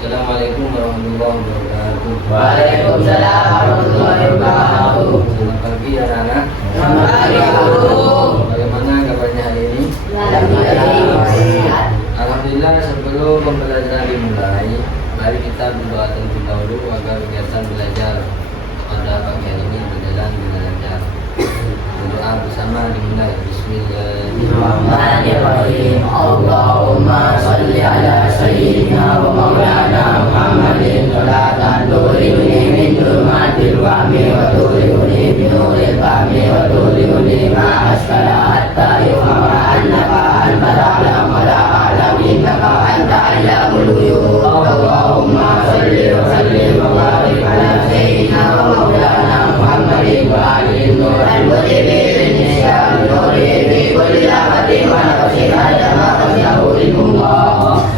Assalamualaikum warahmatullahi wabarakatuh. Waalaikumsalam warahmatullahi wabarakatuh. Selamat pagi anak-anak. Selamat pagi guru. Bagaimana kabarnya hari ini? Alhamdulillah. Alhamdulillah, sebelum pembelajaran dimulai, mari kita berdoa terlebih dahulu agar kegiatan belajar pada pagi hari ini berjalan dengan lancar. Berdoa bersama dimulai. Bismillahirrahmanirrahim. Allahumma sholli ala sayyidina wa maulana Muhammadin salatan turihuni min zulmatil wahmi wa turihuni min nuril fahmi wa turihuni ma askara hatta yuhama annaka anta ta'lam wa la a'lam innaka anta allamul ghuyub. Allahumma sholli wa sallim wa barik ala sayyidina wa maulana Muhammadin wa alihi nuril mutibin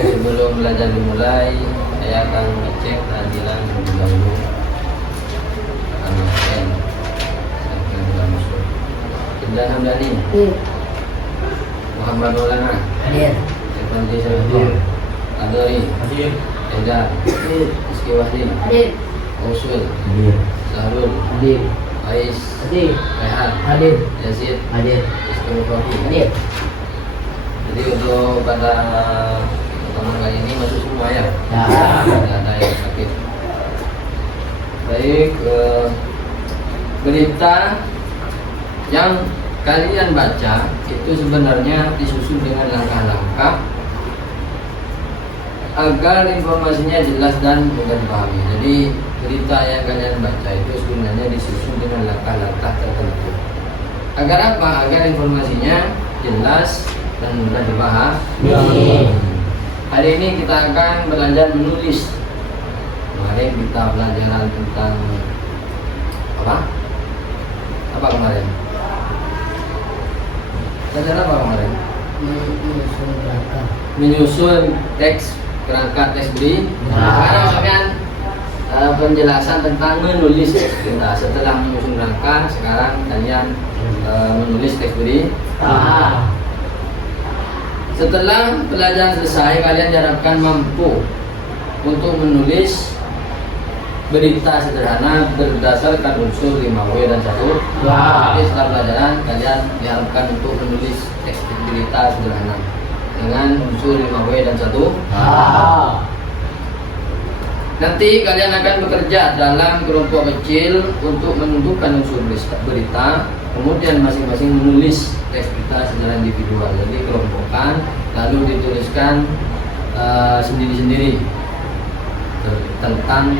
Sebelum belajar dimulai, saya akan ngecek kehadiran terlebih dahulu. Akan ngecek yang sudah masuk. Indah Hamdani, Muhammad Maulana, Hadir. Irfandi Syarifudin, Adori, Hadir. Eda, Rizky Wahdi, Hadir. Usul, Hadir. Zahrul, Hadir. Ais, Hadir. Rehan, Hadir. Yazid, Hadir. Rizky Mufafi. Hadir. Jadi untuk pada pertemuan kali ini masuk semua ya? Ya. Tidak ada yang sakit. Baik, berita yang kalian baca itu sebenarnya disusun dengan langkah-langkah agar informasinya jelas dan mudah dipahami. Jadi berita yang kalian baca itu sebenarnya disusun dengan langkah-langkah tertentu. Agar apa? Agar informasinya jelas dan mudah dipahami. Hari ini kita akan belajar menulis. Kemarin kita belajar tentang apa? Apa kemarin? Belajar apa kemarin? Menyusun teks kerangka teks beri. Sekarang kalian penjelasan tentang menulis teks berita. Setelah menyusun kerangka, sekarang kalian menulis teks beri. Setelah pelajaran selesai, kalian diharapkan mampu untuk menulis berita sederhana berdasarkan unsur 5W dan 1. Jadi setelah pelajaran, kalian diharapkan untuk menulis teks berita sederhana dengan unsur 5W dan 1. Nanti kalian akan bekerja dalam kelompok kecil untuk menentukan unsur berita. Kemudian masing-masing menulis teks berita secara individual. Jadi kelompokkan, lalu dituliskan sendiri-sendiri tentang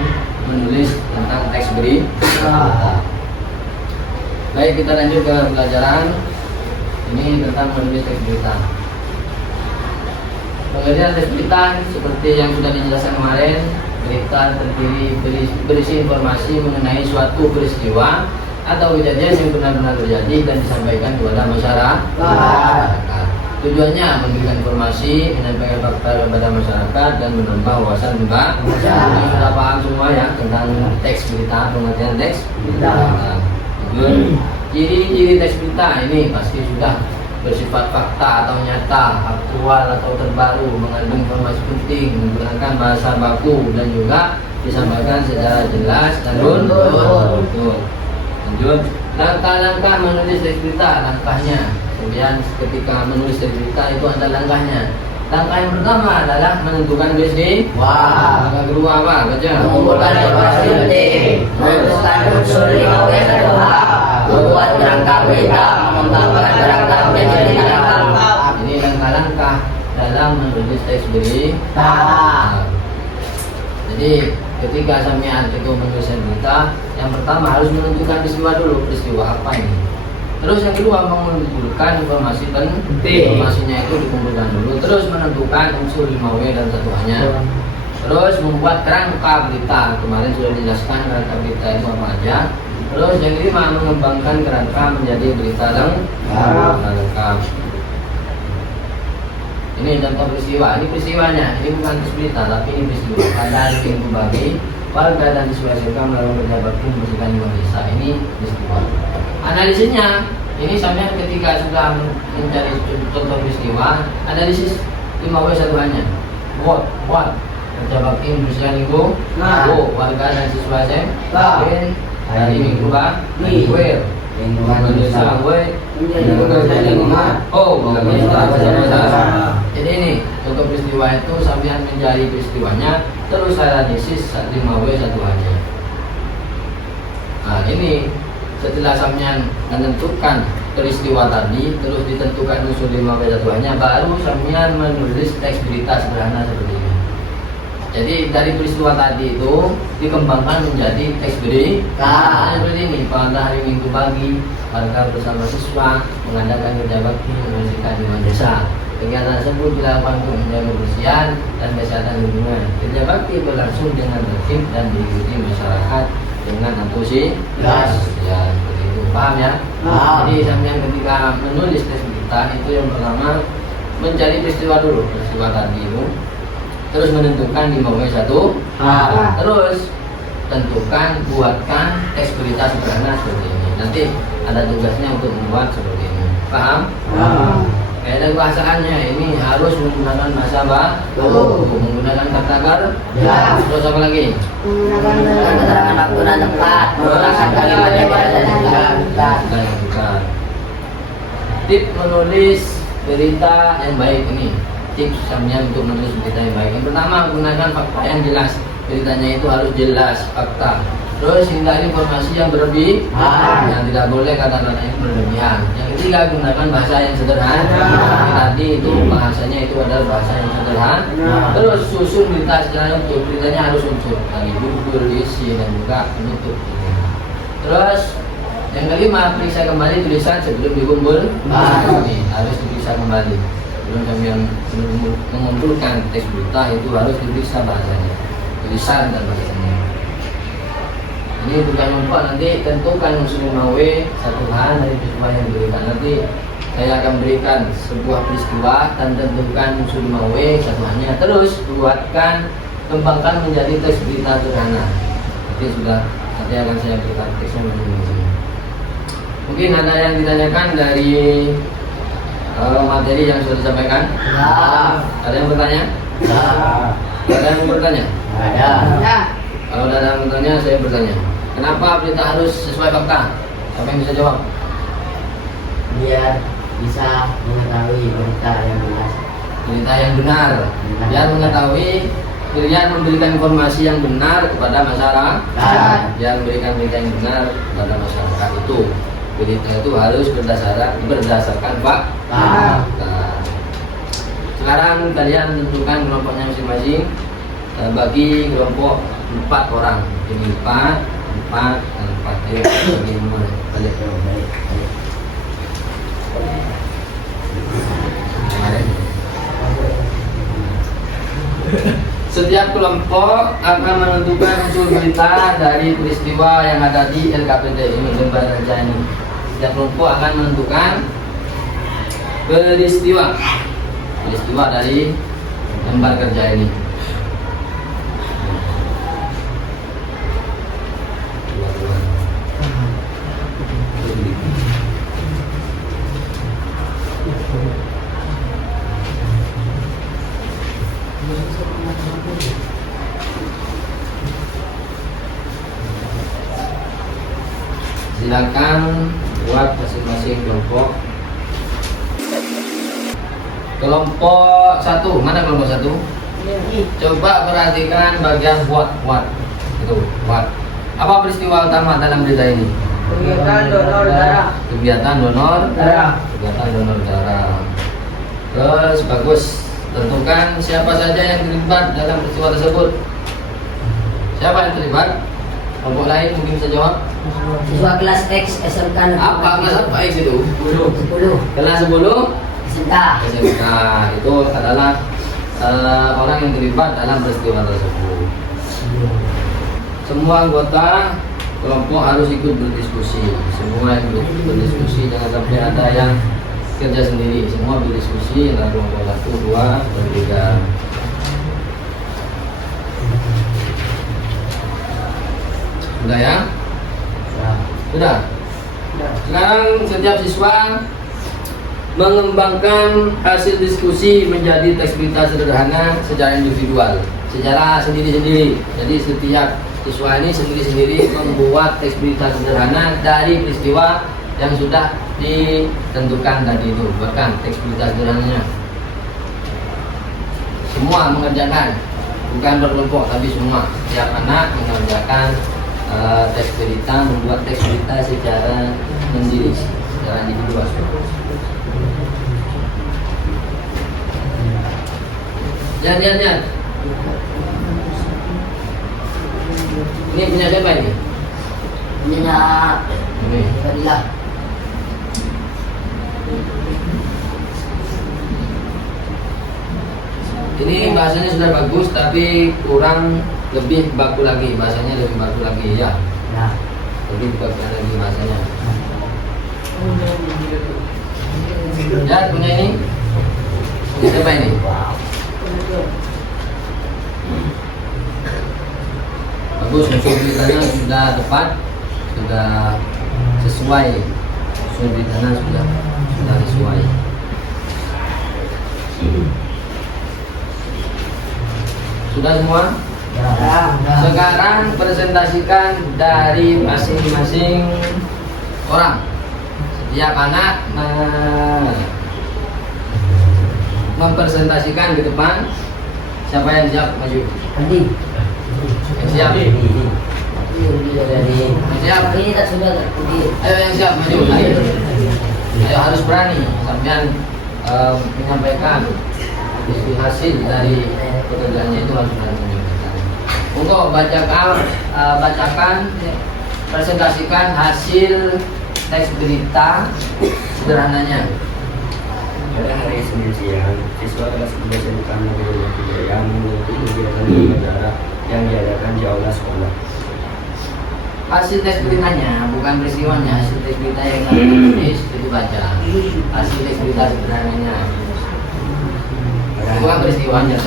menulis tentang teks berita. Baik, kita lanjut ke pelajaran. Ini tentang menulis teks berita. Pengertian teks berita seperti yang sudah dijelaskan kemarin, berita terdiri berisi informasi mengenai suatu peristiwa atau kejadian yang benar-benar terjadi dan disampaikan kepada masyarakat. Tujuannya memberikan informasi, menyampaikan fakta kepada masyarakat dan menambah wawasan juga. Sudah paham semua ya tentang teks berita, pengertian teks berita. Ciri-ciri teks berita ini pasti sudah bersifat fakta atau nyata, aktual atau terbaru, mengandung informasi penting, menggunakan bahasa baku dan juga disampaikan secara jelas dan runtuh. Lanjut, langkah-langkah menulis teks berita, langkahnya. Kemudian ketika menulis teks berita itu ada langkahnya. Langkah yang pertama adalah menentukan peristiwa. Langkah kedua apa? Baca. Mengumpulkan informasi penting, menentukan unsur 5W dan 2, membuat kerangka berita, mengembangkan kerangka menjadi kerangka lengkap. Ini langkah-langkah dalam menulis teks berita. Jadi ketika sampean itu menulis berita, yang pertama harus menentukan peristiwa dulu, peristiwa apa ini. Terus yang kedua mengumpulkan informasi penting, informasinya itu dikumpulkan dulu. Terus menentukan unsur 5W dan 1A-nya. Terus membuat kerangka berita. Kemarin sudah dijelaskan kerangka berita itu apa aja. Terus yang kelima mengembangkan kerangka menjadi berita lengkap. Ini contoh peristiwa. Ini peristiwanya. Ini bukan berita, tapi ini peristiwa. Pada Minggu Bagi, warga dan siswa SMK melakukan kerja bakti membersihkan lingkungan desa. Ini peristiwa. Analisisnya, ini sampai ketika sudah mencari contoh peristiwa, analisis 5W 1A-nya. What? kerja bakti Indonesia niku Nah. warga dan siswa SMP Nah. hari Minggu Pak Nih. Lingkungan desa. Menjadi pekerjaan lingkungan. Jadi ini untuk peristiwa itu sampean mencari peristiwanya terus analisis 5W satuannya. Nah ini setelah sampean menentukan peristiwa tadi terus ditentukan unsur 5W satuannya baru sampean menulis teks berita sederhana seperti ini. Jadi dari peristiwa tadi itu dikembangkan menjadi teks berita seperti ini. Pada hari Minggu pagi, warga bersama siswa mengadakan kerja bakti membersihkan lingkungan desa. Kegiatan tersebut dilakukan untuk menjaga kebersihan dan kesehatan lingkungan. Kerja bakti berlangsung dengan tertib dan diikuti masyarakat dengan antusias. Ya, seperti itu. Paham ya? Paham. Jadi sampean ketika menulis teks berita itu yang pertama mencari peristiwa dulu, peristiwa tadi itu. Terus menentukan 5W satu. Terus tentukan, buatkan teks berita sederhana seperti ini. Nanti ada tugasnya untuk membuat seperti ini. Paham? Kayak bahasaannya ini harus menggunakan bahasa baku, menggunakan kata kerja. Terus apa lagi? Menggunakan keterangan waktu dan tempat. Menggunakan kalimat yang bukan. Tip menulis berita yang baik ini. Tips sampean untuk menulis berita yang baik. Yang pertama, gunakan fakta yang jelas. Beritanya itu harus jelas, fakta. Terus hindari informasi yang berlebihan. Yang tidak boleh kata-kata yang berlebihan. Yang ketiga, gunakan bahasa yang sederhana. Tadi itu bahasanya itu adalah bahasa yang sederhana. Terus susun berita secara utuh. Beritanya harus utuh. Tadi judul, isi dan juga penutup. Terus yang kelima, periksa kembali tulisan sebelum dikumpul. Ini harus diperiksa kembali. Sebelum kami mengumpulkan teks berita itu harus diperiksa bahasanya, tulisan dan bahasanya. Ini bukan lupa, nanti tentukan unsur 5W satuan dari peristiwa yang diberikan. Nanti saya akan berikan sebuah peristiwa dan tentukan unsur 5W satuannya. Terus buatkan, kembangkan menjadi teks berita sederhana. Nanti nanti akan saya berikan teksnya masing-masing. Mungkin ada yang ditanyakan dari materi yang sudah disampaikan? Ada yang bertanya? Ada yang bertanya? Kalau ada yang bertanya, saya bertanya. Kenapa berita harus sesuai fakta? Siapa yang bisa jawab? Biar bisa mengetahui berita yang jelas. Berita yang benar. Biar mengetahui, biar memberikan informasi yang benar kepada masyarakat. Biar memberikan berita yang benar kepada masyarakat itu. Berita itu harus berdasarkan fakta. Sekarang kalian tentukan kelompoknya masing-masing. Bagi kelompok 4 orang. Ini 4 dan 4. Ayo bagi nomor. Balik. Setiap kelompok akan menentukan unsur berita dari peristiwa yang ada di LKPD ini, lembar kerja ini. Setiap kelompok akan menentukan peristiwa dari lembar kerja ini. Silakan buat masing-masing kelompok. Kelompok 1, mana kelompok 1? Coba perhatikan bagian buat. Itu buat. Apa peristiwa utama dalam berita ini? Kegiatan donor darah. Kegiatan donor darah. Terus bagus. Tentukan siapa saja yang terlibat dalam peristiwa tersebut. Siapa yang terlibat? Kelompok lain mungkin bisa jawab. Siswa kelas X SMK Negeri Apa kelas apa itu? 10. Kelas 10 SMK. SMK itu adalah orang yang terlibat dalam peristiwa tersebut. Semua anggota kelompok harus ikut berdiskusi. Semua ikut berdiskusi, jangan sampai ada yang kerja sendiri. Semua berdiskusi antara kelompok 1, 2, dan 3. Sudah ya? Sudah. Sekarang setiap siswa mengembangkan hasil diskusi menjadi teks berita sederhana secara individual. secara sendiri-sendiri. Jadi setiap siswa ini sendiri-sendiri membuat teks berita sederhana dari peristiwa yang sudah ditentukan tadi itu. Bahkan teks berita sederhananya semua mengerjakan, bukan berkelompok tapi semua. Setiap anak mengerjakan teks berita, membuat teks berita secara mandiri, secara individual. Jangan. Ini punya siapa ini? Punya Ini. Fadilah. Ini bahasanya sudah bagus, tapi kurang lebih baku lagi. Bahasanya lebih baku lagi ya. Nah, Lebih baku lagi bahasanya. Ya, punya ini. Punya siapa ini? Bagus, unsur beritanya sudah tepat, sudah sesuai. Unsur beritanya sudah sesuai. Sudah semua? Sekarang presentasikan dari masing-masing orang. Setiap anak mempresentasikan ke depan. Siapa yang siap maju? Andi. Yang siap? Siap? Ini tak sudah tak. Ayo yang siap maju. Ayo harus berani. Sampai menyampaikan hasil dari pekerjaannya itu harus berani menyampaikan. Untuk bacakan, presentasikan hasil teks berita sederhananya. Pada hari Senin siang, siswa kelas 11 SMK Negeri Laki Jaya mengikuti kegiatan belajar yang diadakan di aula sekolah. Hasil teks beritanya, bukan peristiwanya. Hasil teks berita yang kami tulis itu baca. Hasil teks berita sederhananya, bukan peristiwanya.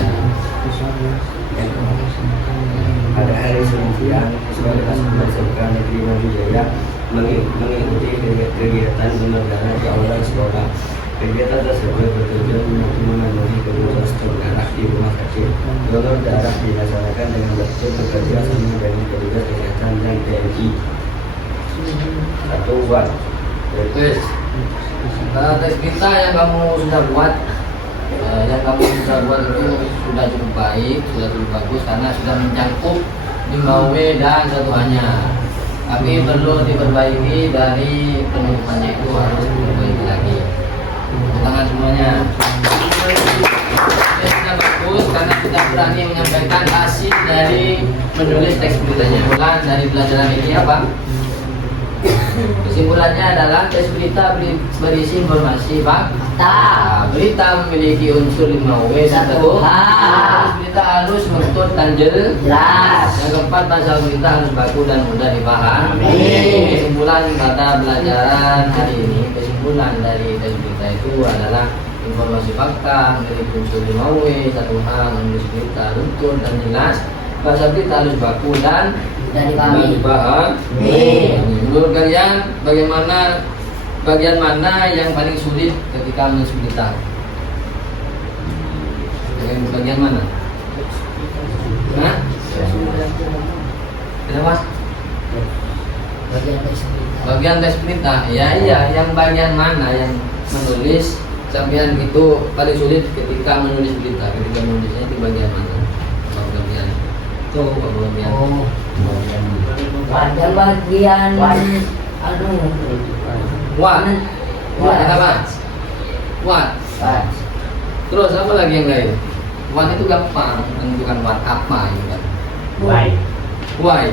Pada hari Senin siang, siswa kelas 11 SMK Negeri Laki Jaya mengikuti kegiatan belajar di aula sekolah. Kegiatan tersebut bertujuan untuk memenuhi kebutuhan stok darah di rumah sakit. Donor darah dilaksanakan dengan betul bekerja sama dengan petugas kesehatan dan TNI. Satu buat. Terus teks berita yang kamu sudah buat, itu sudah cukup baik, sudah cukup bagus karena sudah mencakup Zimbabwe dan satuannya. Tapi perlu diperbaiki dari penulisannya, itu harus diperbaiki lagi. Tangan semuanya. Sudah bagus karena kita berani menyampaikan hasil dari menulis teks beritanya. Bukan dari pelajaran ini apa? Kesimpulannya adalah teks berita berisi informasi fakta. Berita memiliki unsur 5W. Satu, berita halus, mengetut, dan jelas. Yang keempat, bahasa berita harus baku dan mudah dipahami. Kesimpulan pada pelajaran hari ini, kesimpulan dari teks berita itu adalah informasi fakta memiliki unsur 5W. Satu hal, menulis berita runtun dan jelas. Bahasa berita harus baku dan dipahami. Menurut kalian, bagian mana yang paling sulit ketika menulis berita? Bagian mana? Hah? Kenapa? Bagian teks berita. Ya iya, yang bagian mana yang menulis sampean itu paling sulit ketika menulis berita? Ketika menulisnya di bagian mana? Bagian itu, bagian Pada bagian what? Apa? What? Terus apa lagi yang lain? What itu gampang, bukan what apa itu kan? Why?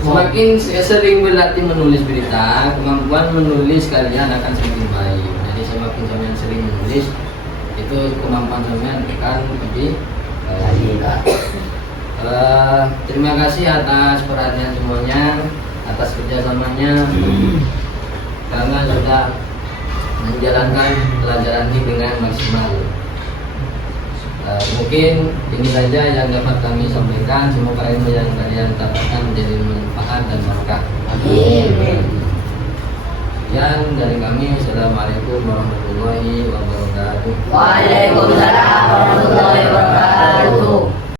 Semakin sering berlatih menulis berita, kemampuan menulis kalian akan semakin baik. Jadi semakin kalian sering menulis, itu kemampuan kalian akan lebih baik. Terima kasih atas perhatian semuanya, atas kerjasamanya, karena sudah menjalankan pelajaran ini dengan maksimal. Mungkin ini saja yang dapat kami sampaikan. Semoga ilmu yang kalian dapatkan menjadi manfaat dan berkah. Amin. Sekian dari kami. Assalamualaikum warahmatullahi wabarakatuh. Waalaikumsalam warahmatullahi wabarakatuh.